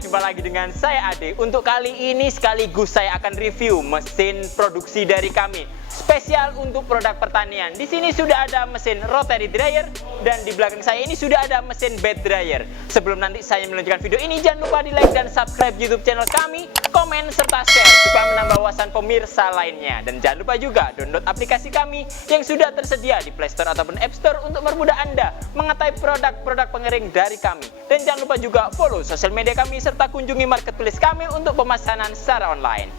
jumpa lagi dengan saya Ade. Untuk kali ini sekaligus saya akan review mesin produksi dari kami, spesial untuk produk pertanian. Di sini sudah ada mesin rotary dryer dan di belakang saya ini sudah ada mesin bed dryer. Sebelum nanti saya meluncurkan video ini, jangan lupa di like dan subscribe YouTube channel kami, komen serta share supaya menambah wawasan pemirsa lainnya. Dan jangan lupa juga download aplikasi kami yang sudah tersedia di Play Store ataupun App Store untuk mempermudah Anda mengetahui produk-produk pengering dari kami. Dan jangan lupa juga follow sosial media kami serta kunjungi marketplace kami untuk pemesanan secara online.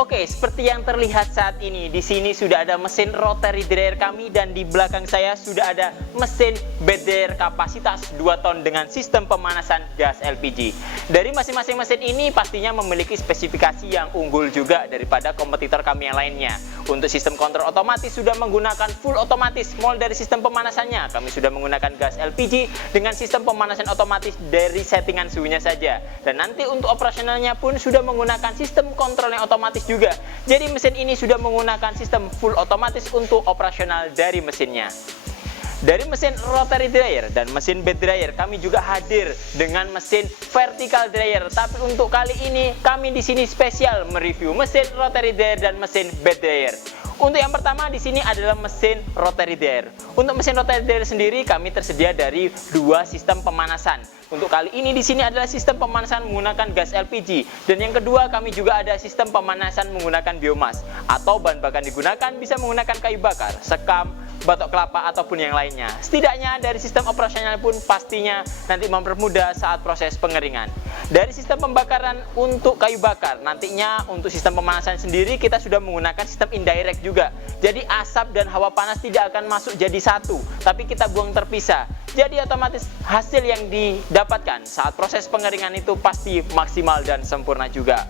Oke, seperti yang terlihat saat ini, di sini sudah ada mesin rotary dryer kami dan di belakang saya sudah ada mesin bed dryer kapasitas 2 ton dengan sistem pemanasan gas LPG. Dari masing-masing mesin ini pastinya memiliki spesifikasi yang unggul juga daripada kompetitor kami yang lainnya. Untuk sistem kontrol otomatis sudah menggunakan full otomatis, mulai dari sistem pemanasannya kami sudah menggunakan gas LPG dengan sistem pemanasan otomatis dari settingan suhunya saja. Dan nanti untuk operasionalnya pun sudah menggunakan sistem kontrol yang otomatis juga. Jadi mesin ini sudah menggunakan sistem full otomatis untuk operasional dari mesinnya. Dari mesin rotary dryer dan mesin bed dryer kami juga hadir dengan mesin vertical dryer. Tapi untuk kali ini kami di sini spesial mereview mesin rotary dryer dan mesin bed dryer. Untuk yang pertama di sini adalah mesin rotary dryer. Untuk mesin rotary dryer sendiri kami tersedia dari 2 sistem pemanasan. Untuk kali ini di sini adalah sistem pemanasan menggunakan gas LPG dan yang kedua kami juga ada sistem pemanasan menggunakan biomas atau bahan bakar digunakan bisa menggunakan kayu bakar, sekam, batok kelapa ataupun yang lainnya. Setidaknya dari sistem operasional pun pastinya nanti mempermudah saat proses pengeringan. Dari sistem pembakaran untuk kayu bakar, nantinya untuk sistem pemanasan sendiri kita sudah menggunakan sistem indirect juga. Jadi asap dan hawa panas tidak akan masuk jadi satu, tapi kita buang terpisah. Jadi otomatis hasil yang didapatkan saat proses pengeringan itu pasti maksimal dan sempurna juga.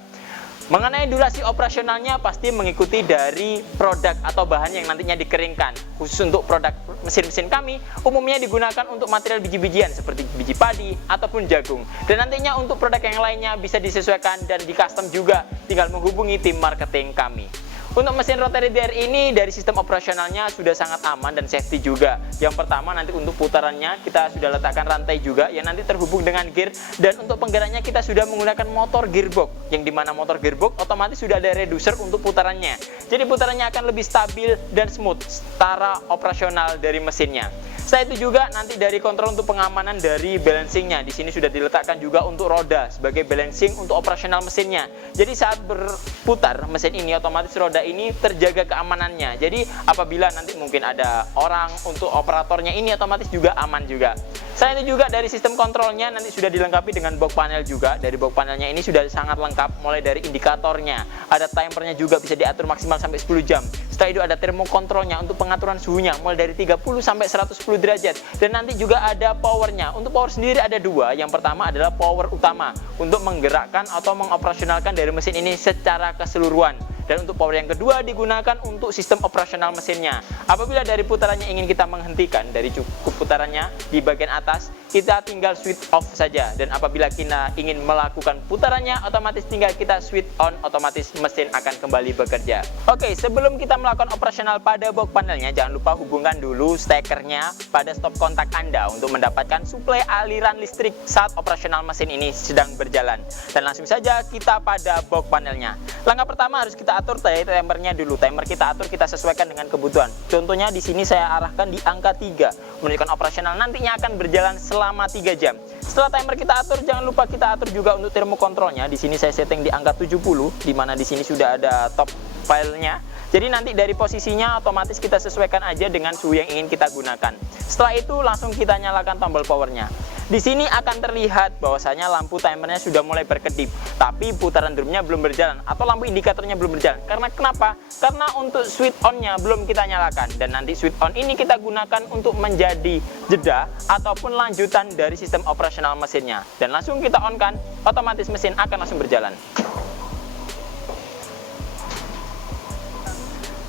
Mengenai durasi operasionalnya pasti mengikuti dari produk atau bahan yang nantinya dikeringkan. Khusus untuk produk mesin-mesin kami, umumnya digunakan untuk material biji-bijian seperti biji padi ataupun jagung. Dan nantinya untuk produk yang lainnya bisa disesuaikan dan di custom juga, tinggal menghubungi tim marketing kami. Untuk mesin rotary dryer ini dari sistem operasionalnya sudah sangat aman dan safety juga. Yang pertama nanti untuk putarannya kita sudah letakkan rantai juga yang nanti terhubung dengan gear, dan untuk penggeraknya kita sudah menggunakan motor gearbox yang dimana motor gearbox otomatis sudah ada reducer untuk putarannya. Jadi putarannya akan lebih stabil dan smooth secara operasional dari mesinnya. Setelah itu juga nanti dari kontrol untuk pengamanan dari balancingnya di sini sudah diletakkan juga untuk roda sebagai balancing untuk operasional mesinnya. Jadi saat berputar mesin ini otomatis roda ini terjaga keamanannya. Jadi apabila nanti mungkin ada orang untuk operatornya ini otomatis juga aman juga. Selain itu juga dari sistem kontrolnya nanti sudah dilengkapi dengan box panel juga. Dari box panelnya ini sudah sangat lengkap, mulai dari indikatornya, ada timernya juga bisa diatur maksimal sampai 10 jam. Setelah itu ada termokontrolnya untuk pengaturan suhunya mulai dari 30 sampai 110 derajat. Dan nanti juga ada powernya. Untuk power sendiri ada 2. Yang pertama adalah power utama untuk menggerakkan atau mengoperasionalkan dari mesin ini secara keseluruhan. Dan untuk power yang kedua digunakan untuk sistem operasional mesinnya. Apabila dari putarannya ingin kita menghentikan dari cukup putarannya di bagian atas, kita tinggal switch off saja. Dan apabila kita ingin melakukan putarannya, otomatis tinggal kita switch on, otomatis mesin akan kembali bekerja. Oke, sebelum kita melakukan operasional pada box panelnya, jangan lupa hubungkan dulu stekernya pada stop kontak Anda untuk mendapatkan suplai aliran listrik saat operasional mesin ini sedang berjalan. Dan langsung saja kita pada box panelnya. Langkah pertama harus kita atur timernya dulu. Timer kita atur, kita sesuaikan dengan kebutuhan. Contohnya di sini saya arahkan di angka 3, menunjukkan operasional nantinya akan berjalan selama 3 jam. Setelah timer kita atur, jangan lupa kita atur juga untuk termokontrolnya. Di sini saya setting di angka 70, di mana di sini sudah ada top filenya. Jadi nanti dari posisinya otomatis kita sesuaikan aja dengan suhu yang ingin kita gunakan. Setelah itu langsung kita nyalakan tombol powernya. Di sini akan terlihat bahwasanya lampu timernya sudah mulai berkedip, tapi putaran drumnya belum berjalan atau lampu indikatornya belum berjalan. Karena kenapa? Karena untuk switch on-nya belum kita nyalakan, dan nanti switch on ini kita gunakan untuk menjadi jeda ataupun lanjutan dari sistem operasional mesinnya. Dan langsung kita on-kan, otomatis mesin akan langsung berjalan.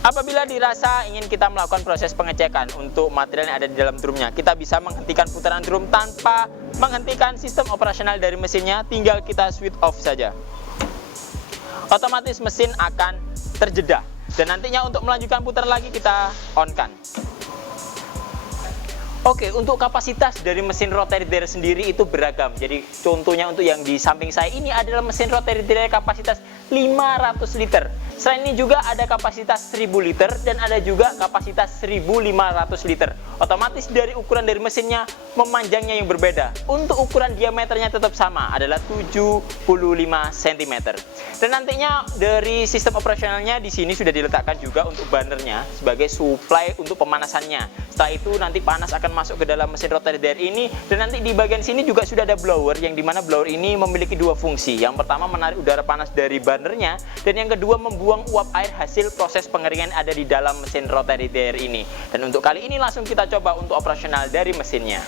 Apabila dirasa ingin kita melakukan proses pengecekan untuk material yang ada di dalam drumnya, kita bisa menghentikan putaran drum tanpa menghentikan sistem operasional dari mesinnya, tinggal kita switch off saja. Otomatis mesin akan terjeda dan nantinya untuk melanjutkan putaran lagi kita on-kan. Oke, untuk kapasitas dari mesin rotary dryer sendiri itu beragam. Jadi contohnya untuk yang di samping saya ini adalah mesin rotary dryer kapasitas 500 liter. Selain ini juga ada kapasitas 1000 liter dan ada juga kapasitas 1500 liter. Otomatis dari ukuran dari mesinnya memanjangnya yang berbeda. Untuk ukuran diameternya tetap sama, adalah 75 cm. Dan nantinya dari sistem operasionalnya di sini sudah diletakkan juga untuk burnernya sebagai supply untuk pemanasannya. Setelah itu nanti panas akan masuk ke dalam mesin rotary dryer ini, dan nanti di bagian sini juga sudah ada blower, yang dimana blower ini memiliki dua fungsi. Yang pertama menarik udara panas dari burnernya, dan yang kedua membuang uap air hasil proses pengeringan ada di dalam mesin rotary dryer ini. Dan untuk kali ini langsung kita coba untuk operasional dari mesinnya.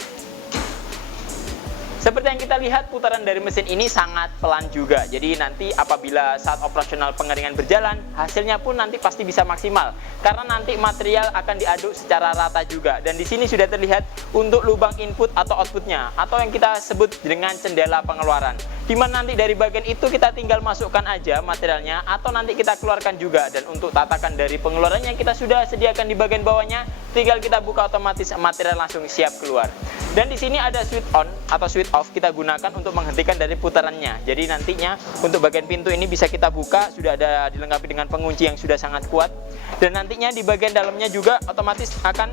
Seperti yang kita lihat, putaran dari mesin ini sangat pelan juga. Jadi nanti apabila saat operasional pengeringan berjalan, hasilnya pun nanti pasti bisa maksimal. Karena nanti material akan diaduk secara rata juga. Dan di sini sudah terlihat untuk lubang input atau outputnya, atau yang kita sebut dengan jendela pengeluaran. Dimana nanti dari bagian itu kita tinggal masukkan aja materialnya, atau nanti kita keluarkan juga. Dan untuk tatakan dari pengeluarannya kita sudah sediakan di bagian bawahnya, tinggal kita buka otomatis material langsung siap keluar. Dan di sini ada switch on atau switch off kita gunakan untuk menghentikan dari putarannya. Jadi nantinya untuk bagian pintu ini bisa kita buka, sudah ada dilengkapi dengan pengunci yang sudah sangat kuat. Dan nantinya di bagian dalamnya juga otomatis akan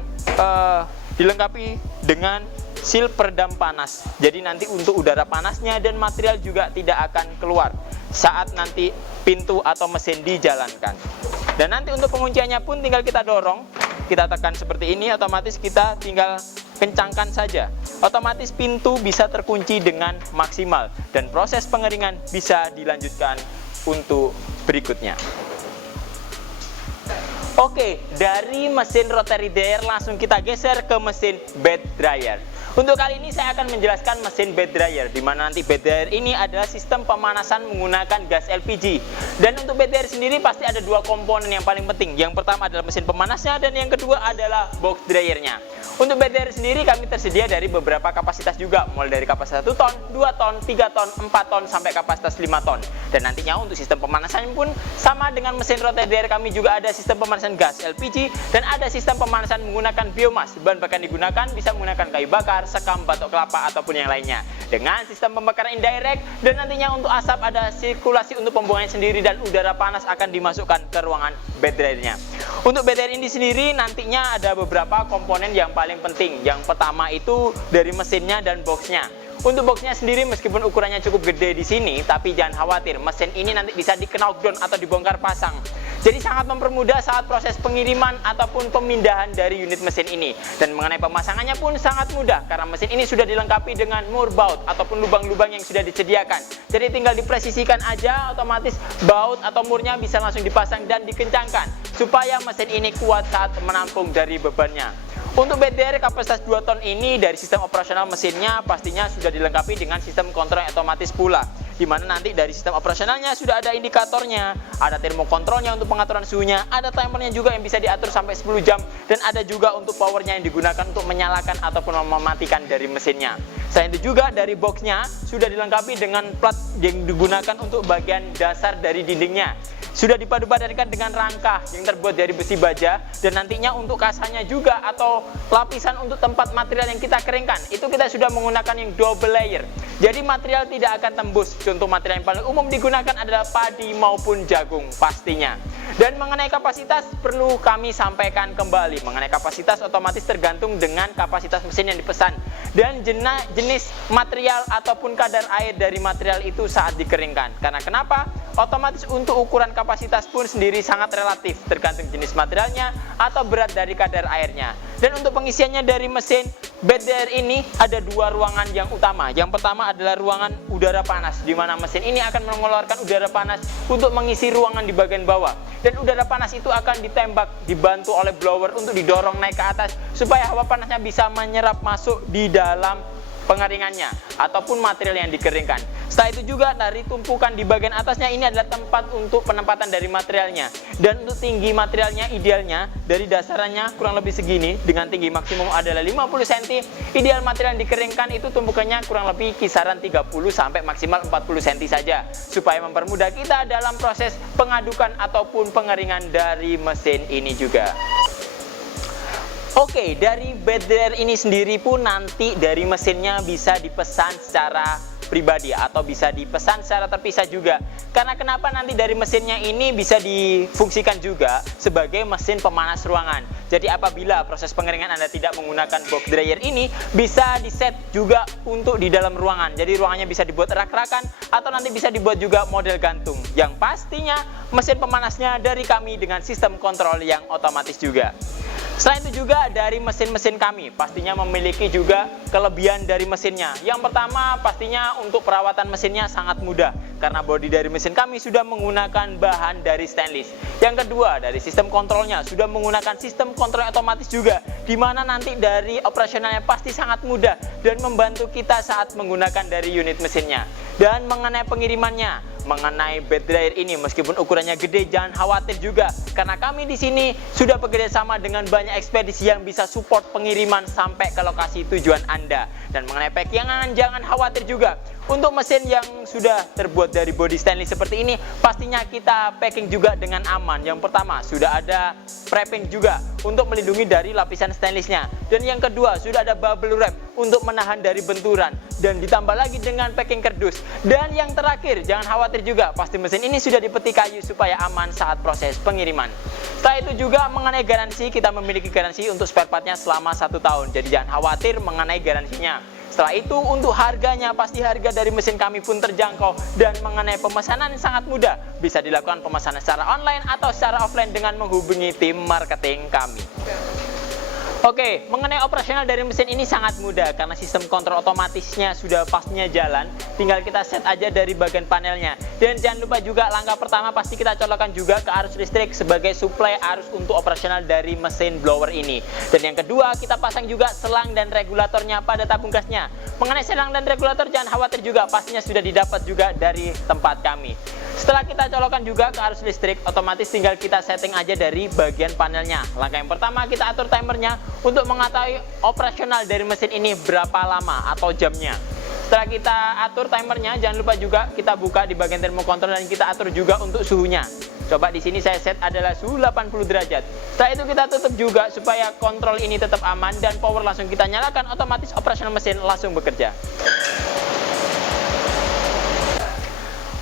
dilengkapi dengan seal peredam panas. Jadi nanti untuk udara panasnya dan material juga tidak akan keluar saat nanti pintu atau mesin dijalankan. Dan nanti untuk pengunciannya pun tinggal kita dorong, kita tekan seperti ini, otomatis kita tinggal kencangkan saja. Otomatis pintu bisa terkunci dengan maksimal dan proses pengeringan bisa dilanjutkan untuk berikutnya. Oke, dari mesin rotary dryer langsung kita geser ke mesin bed dryer. Untuk kali ini saya akan menjelaskan mesin bed dryer, di mana nanti bed dryer ini adalah sistem pemanasan menggunakan gas LPG. Dan untuk bed dryer sendiri pasti ada dua komponen yang paling penting. Yang pertama adalah mesin pemanasnya dan yang kedua adalah box dryernya. Untuk bed dryer sendiri kami tersedia dari beberapa kapasitas juga, mulai dari kapasitas 1 ton, 2 ton, 3 ton, 4 ton, sampai kapasitas 5 ton. Dan nantinya untuk sistem pemanasan pun sama dengan mesin rotary dryer, kami juga ada sistem pemanasan gas LPG dan ada sistem pemanasan menggunakan biomas. Bahan bakar yang digunakan bisa menggunakan kayu bakar, sekam, batok kelapa, ataupun yang lainnya. Dengan sistem pembakaran indirect, dan nantinya untuk asap ada sirkulasi untuk pembuangan sendiri dan udara panas akan dimasukkan ke ruangan bed dryernya. Untuk bed dryer ini sendiri nantinya ada beberapa komponen yang paling penting. Yang pertama itu dari mesinnya dan boxnya. Untuk boxnya sendiri meskipun ukurannya cukup gede di sini, tapi jangan khawatir, mesin ini nanti bisa di-knockdown atau dibongkar pasang. Jadi sangat mempermudah saat proses pengiriman ataupun pemindahan dari unit mesin ini. Dan mengenai pemasangannya pun sangat mudah, karena mesin ini sudah dilengkapi dengan mur baut ataupun lubang-lubang yang sudah disediakan. Jadi tinggal dipresisikan aja, otomatis baut atau murnya bisa langsung dipasang dan dikencangkan, supaya mesin ini kuat saat menampung dari bebannya. Untuk bed dryer kapasitas 2 ton ini dari sistem operasional mesinnya pastinya sudah dilengkapi dengan sistem kontrol yang otomatis pula, di mana nanti dari sistem operasionalnya sudah ada indikatornya, ada termokontrolnya untuk pengaturan suhunya, ada timernya juga yang bisa diatur sampai 10 jam, dan ada juga untuk powernya yang digunakan untuk menyalakan ataupun mematikan dari mesinnya. Selain itu juga dari boxnya sudah dilengkapi dengan plat yang digunakan untuk bagian dasar dari dindingnya. Sudah dipadu-padankan dengan rangka yang terbuat dari besi baja, dan nantinya untuk kasanya juga atau lapisan untuk tempat material yang kita keringkan itu kita sudah menggunakan yang double layer. Jadi material tidak akan tembus. Contoh material yang paling umum digunakan adalah padi maupun jagung pastinya. Dan mengenai kapasitas perlu kami sampaikan kembali, mengenai kapasitas otomatis tergantung dengan kapasitas mesin yang dipesan dan jenis material ataupun kadar air dari material itu saat dikeringkan. Karena kenapa? Otomatis untuk ukuran kapasitas pun sendiri sangat relatif, tergantung jenis materialnya atau berat dari kadar airnya. Dan untuk pengisiannya dari mesin bed dryer ini ada dua ruangan yang utama. Yang pertama adalah ruangan udara panas, di mana mesin ini akan mengeluarkan udara panas untuk mengisi ruangan di bagian bawah. Dan udara panas itu akan ditembak, dibantu oleh blower untuk didorong naik ke atas, supaya hawa panasnya bisa menyerap masuk di dalam pengeringannya ataupun material yang dikeringkan. Setelah itu juga dari tumpukan di bagian atasnya ini adalah tempat untuk penempatan dari materialnya. Dan untuk tinggi materialnya idealnya dari dasarannya kurang lebih segini dengan tinggi maksimum adalah 50 cm. Ideal material yang dikeringkan itu tumpukannya kurang lebih kisaran 30 sampai maksimal 40 cm saja, supaya mempermudah kita dalam proses pengadukan ataupun pengeringan dari mesin ini juga. Oke, dari bed dryer ini sendiri pun nanti dari mesinnya bisa dipesan secara pribadi atau bisa dipesan secara terpisah juga. Karena kenapa nanti dari mesinnya ini bisa difungsikan juga sebagai mesin pemanas ruangan. Jadi apabila proses pengeringan Anda tidak menggunakan box dryer ini, bisa di-set juga untuk di dalam ruangan. Jadi ruangannya bisa dibuat rak-rakan atau nanti bisa dibuat juga model gantung. Yang pastinya mesin pemanasnya dari kami dengan sistem kontrol yang otomatis juga. Selain itu juga dari mesin-mesin kami pastinya memiliki juga kelebihan dari mesinnya. Yang pertama pastinya untuk perawatan mesinnya sangat mudah karena bodi dari mesin kami sudah menggunakan bahan dari stainless. Yang kedua dari sistem kontrolnya sudah menggunakan sistem kontrol otomatis juga, di mana nanti dari operasionalnya pasti sangat mudah dan membantu kita saat menggunakan dari unit mesinnya. Dan mengenai pengirimannya, mengenai bed dryer ini meskipun ukurannya gede jangan khawatir juga karena kami di sini sudah bekerja sama dengan banyak ekspedisi yang bisa support pengiriman sampai ke lokasi tujuan Anda. Dan mengenai packingan jangan khawatir juga. Untuk mesin yang sudah terbuat dari bodi stainless seperti ini pastinya kita packing juga dengan aman. Yang pertama sudah ada prepping juga untuk melindungi dari lapisan stainlessnya. Dan yang kedua sudah ada bubble wrap untuk menahan dari benturan dan ditambah lagi dengan packing kardus. Dan yang terakhir jangan khawatir juga, pasti mesin ini sudah dipeti kayu supaya aman saat proses pengiriman. Setelah itu juga mengenai garansi, kita memiliki garansi untuk spare partnya selama 1 tahun. Jadi jangan khawatir mengenai garansinya. Setelah itu untuk harganya pasti harga dari mesin kami pun terjangkau dan mengenai pemesanan sangat mudah. Bisa dilakukan pemesanan secara online atau secara offline dengan menghubungi tim marketing kami. Oke, mengenai operasional dari mesin ini sangat mudah karena sistem kontrol otomatisnya sudah pastinya jalan. Tinggal kita set aja dari bagian panelnya. Dan jangan lupa juga langkah pertama pasti kita colokkan juga ke arus listrik sebagai suplai arus untuk operasional dari mesin blower ini. Dan yang kedua kita pasang juga selang dan regulatornya pada tabung gasnya. Mengenai selang dan regulator jangan khawatir juga, pastinya sudah didapat juga dari tempat kami. Setelah kita colokkan juga ke arus listrik, otomatis tinggal kita setting aja dari bagian panelnya. Langkah yang pertama kita atur timernya untuk mengetahui operasional dari mesin ini berapa lama atau jamnya. Setelah kita atur timernya, jangan lupa juga kita buka di bagian termokontrol dan kita atur juga untuk suhunya. Coba di sini saya set adalah suhu 80 derajat. Setelah itu kita tutup juga supaya kontrol ini tetap aman dan power langsung kita nyalakan, otomatis operasional mesin langsung bekerja.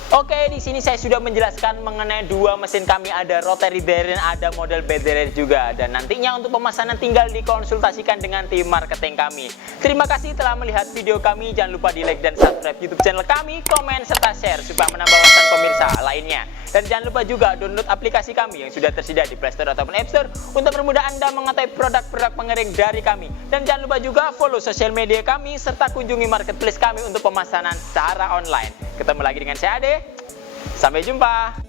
Oke, di sini saya sudah menjelaskan mengenai dua mesin kami, ada rotary dryer dan ada model bed dryer juga. Dan nantinya untuk pemesanan tinggal dikonsultasikan dengan tim marketing kami. Terima kasih telah melihat video kami. Jangan lupa di like dan subscribe YouTube channel kami, komen serta share supaya menambah wawasan pemirsa lainnya. Dan jangan lupa juga download aplikasi kami yang sudah tersedia di Play Store ataupun App Store untuk mempermudah Anda mengetahui produk-produk pengering dari kami. Dan jangan lupa juga follow sosial media kami serta kunjungi marketplace kami untuk pemesanan secara online. Ketemu lagi dengan saya Ade. Sampai jumpa.